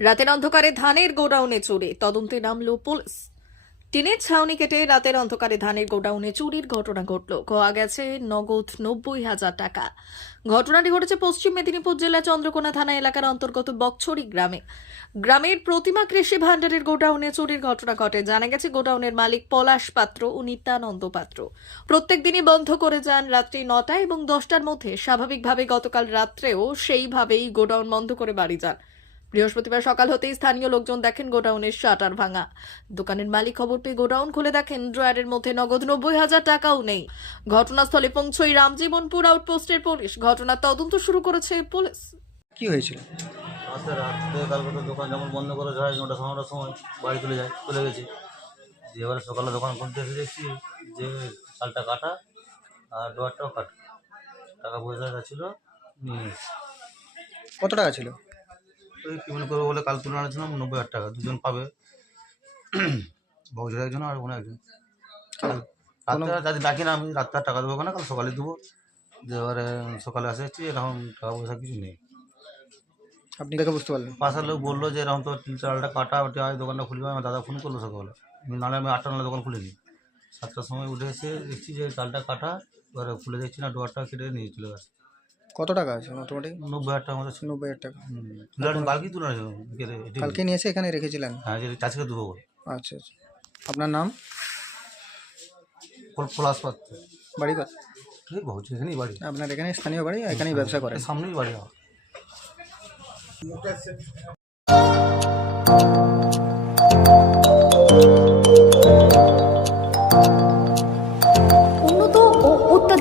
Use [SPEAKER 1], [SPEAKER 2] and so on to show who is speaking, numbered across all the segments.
[SPEAKER 1] রাতের অন্ধকারে ধানের গোডাউনে চুরি, তদন্তে নামলো পুলিশ। টিনের ছাউনি কেটে রাতের অন্ধকারে ধানের গোডাউনে চুরির ঘটনা ঘটল। খোয়া গেছে নগদ নব্বই হাজার টাকা। ঘটনাটি ঘটেছে পশ্চিম মেদিনীপুর জেলা চন্দ্রকোনা থানা এলাকার অন্তর্গত বকছড়ি গ্রামে। গ্রামের প্রতিমা কৃষি ভান্ডারের গোডাউনে চুরির ঘটনা ঘটে। জানা গেছে গোডাউনের মালিক পলাশ পাত্র ও নিত্যানন্দ পাত্র। প্রত্যেক দিনই বন্ধ করে যান রাত্রি নটা এবং দশটার মধ্যে। স্বাভাবিকভাবে গতকাল রাত্রেও সেইভাবেই গোডাউন বন্ধ করে বাড়ি যান। বৃহস্পতিবার সকাল হতেই স্থানীয় লোকজন দেখেন গোডাউনের শাটার ভাঙা। দোকানের মালিক খবর পেয়ে গোডাউন খুলে দেখেন ড্রয়ারের মধ্যে নগদ নব্বই হাজার টাকাও নেই। ঘটনাস্থলে পৌঁছই রামজীবনপুর আউটপোস্টের পুলিশ। ঘটনার তদন্ত শুরু করেছে পুলিশ।
[SPEAKER 2] কি হয়েছিল?
[SPEAKER 3] রাতে রাত্রে কালকে দোকান যেমন বন্ধ করে যায় নটা নটার সময় বাড়ি চলে যায় চলে গেছি। দিয়ে এবারে সকালে দোকান খুলতে এসে দেখছি যে চালটা কাটা আর ডোয়ারটাও কাটা। টাকা পয়সা যা ছিল
[SPEAKER 2] কত টাকা ছিল?
[SPEAKER 3] মনে করব বলে কাল তুলে আনেছিলাম নব্বই হাজার টাকা। দুজন পাবে। বউঝের একজন আর কোনো একজন। রাত্রে যাদের ডাকি না আমি রাত্রে টাকা দেবো না কাল সকালে দেবো। এবারে সকালে আসেছি এরকম টাকা পয়সা কিছু নেই।
[SPEAKER 2] আপনি কাকে বুঝতে পারলেন?
[SPEAKER 3] পাশের লোক বলল যে এরকম তো চালটা কাটা ওটা দোকানটা খুলবে। আমার দাদা ফোন করল সকালে। আমি নাহলে আমি আটটা নাহলে দোকান খুলে দিই। সাতটার সময় উঠে এসে দেখছি যে চালটা কাটা এবারে খুলে দেখছি না ডোয়ারটা কেটে নিয়ে চলে গেছে।
[SPEAKER 2] কত টাকা আছে মোটামুটি?
[SPEAKER 3] নব্বই হাজার টাকা মতো ছিল
[SPEAKER 2] নব্বই হাজার টাকা।
[SPEAKER 3] হুম, তুলে কালকেই
[SPEAKER 2] কালকে নিয়ে এসে এখানে রেখেছিলেন?
[SPEAKER 3] হ্যাঁ যে চাষিকে দেবো বলে।
[SPEAKER 2] আচ্ছা আচ্ছা। আপনার নাম?
[SPEAKER 3] ফল
[SPEAKER 2] বাড়ি কত?
[SPEAKER 3] ঠিক বলছি এখানেই বাড়ি।
[SPEAKER 2] আপনার এখানে স্থানীয় বাড়ি এখানেই ব্যবসা
[SPEAKER 3] করে সামনেই বাড়ি আমার।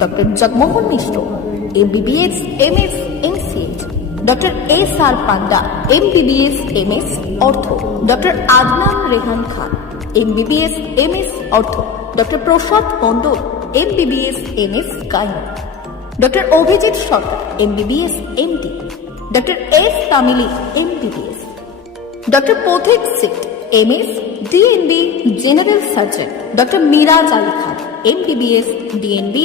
[SPEAKER 4] Doctor Jagmohan Mishra MBBS MS MCh doctor S R Panda MBBS MS ortho doctor Adnan Rehan Khan MBBS MS ortho doctor Prasad Mondal MBBS MS gynae doctor Abhijit Sarkar MBBS MD doctor S Tamili MBBS doctor Pathik Sit MS DNB general surgeon doctor Miraj Ali Khan MBBS DNB